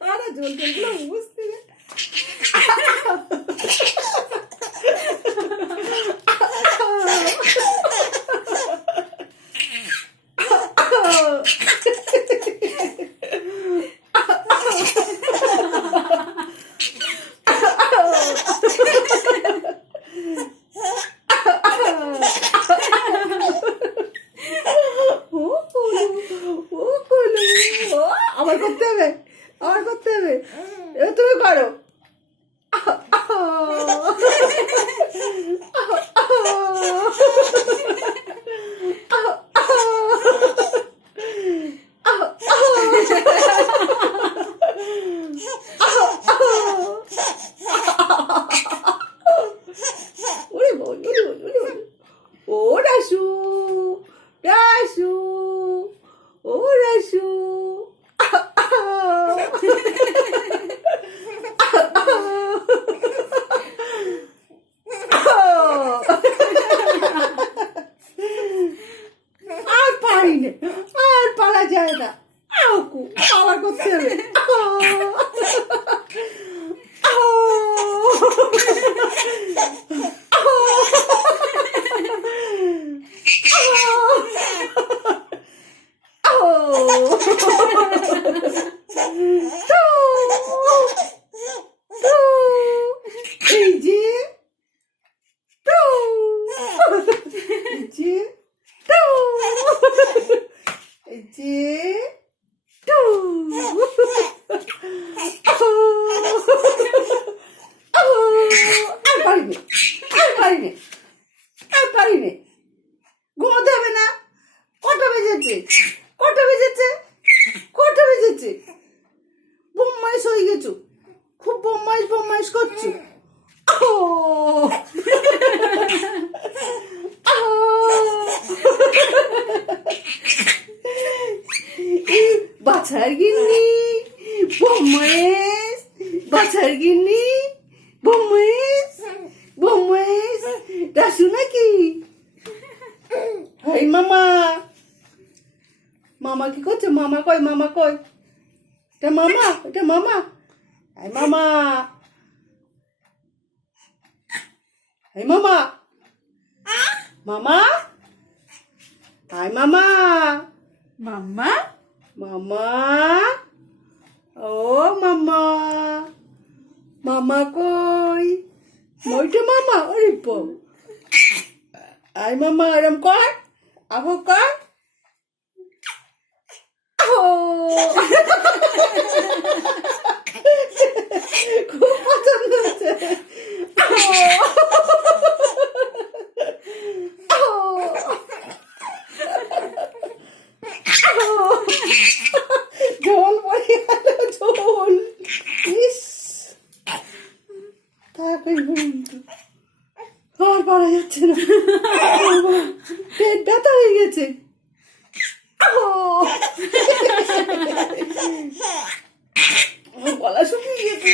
তারা জল টলগুলো বুঝতে আবার করতে হবে, আবার করতে হবে। তুমি করো। ও রাসু, রাসু, ও রাসু। আর পারি না, আর পারা যায় না। আবার করতে হবে। এই যে ঘুমোতে হবে না। কটা বেজেছে, কটা বেজেছে, কটা বেজেছে? বম্মাইশ হয়ে গেছো, খুব বম্মাইশ বম্মাইশ করছো। বাছার গিন্নি বম্মাইশ, বাছার গিন্নি বম্মাইশ, বম্মাইশ রাসু নাকি? হাই মামা, মামা কি করছে? মামা কই, মামা কই? এটা মামা, এটা মামা। হাই মামা, হাই মামা, মামা, হাই মামা, মাম্মা, মামা, ও মামা, মামা কই? ওইটা মামা, আরে বাবা। আই মামা, এরম কর, আবো কর। খুব পছন্দ হচ্ছে। ঝোল পড়ে গেল, ঝোল। ইস, আর পারা যাচ্ছে না, পেট ব্যথা হয়ে গেছে। গলা শুকিয়ে গেছে।